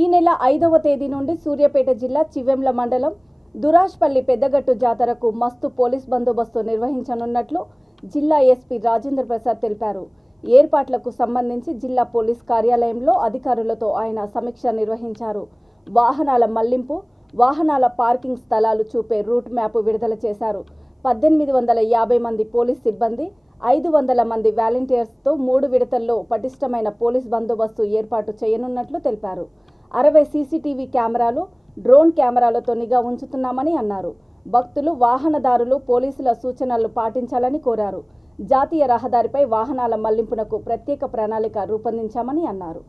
ఈ నెల 5వ తేదీ నుండి సూర్యాపేట జిల్లా చివెంల మండలం దురాష్పల్లి పెద్దగట్టు జాతరకు మస్తు పోలీస్ బందోబస్తు నిర్వహించనున్నట్లు జిల్లా ఎస్పీ రాజేంద్ర ప్రసాద్ తెలిపారు. ఏర్పాట్లకు సంబంధించి జిల్లా పోలీస్ కార్యాలయంలో అధికారులతో ఆయన సమీక్ష నిర్వహించారు. వాహనాల మళ్లింపు, వాహనాల పార్కింగ్ స్థలాలు చూపే రూట్ మ్యాప్ విడుదల చేశారు. 1850 మంది పోలీస్ సిబ్బంది, 500 మంది వాలంటీర్స్తో 3 విడతల్లో పటిష్టమైన పోలీస్ బందోబస్తు ఏర్పాటు చేయనున్నట్లు తెలిపారు. 60 సీసీటీవీ కెమెరాలు, డ్రోన్ కెమెరాలతో నిఘా ఉంచుతున్నామని అన్నారు. భక్తులు, వాహనదారులు పోలీసుల సూచనలు పాటించాలని కోరారు. జాతీయ రహదారిపై వాహనాల మళ్లింపునకు ప్రత్యేక ప్రణాళిక రూపొందించామని అన్నారు.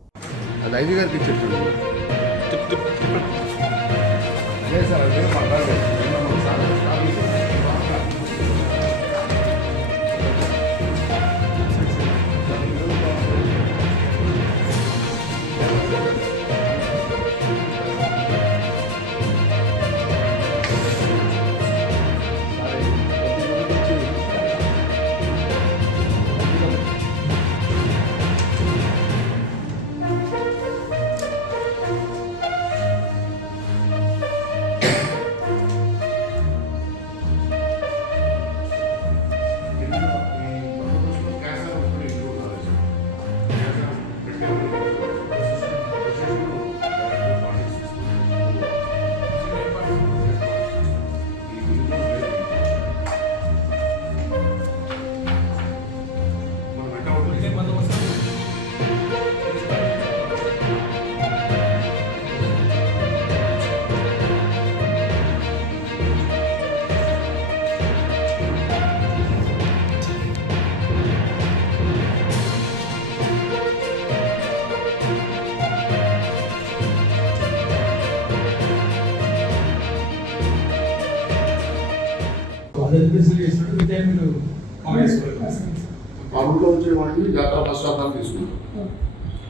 జాతర పశ్చాత్తాలు తీసుకుంటాం.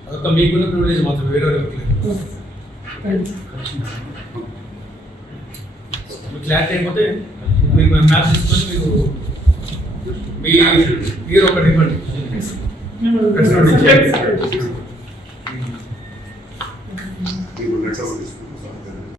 అదొక మీకున్న ప్రివిలేజ్ మాత్రం, వేరే క్లారిటీ అయిపోతే మీకు మ్యాప్ తీసుకొని మీరు ఒకటి ఇవ్వండి.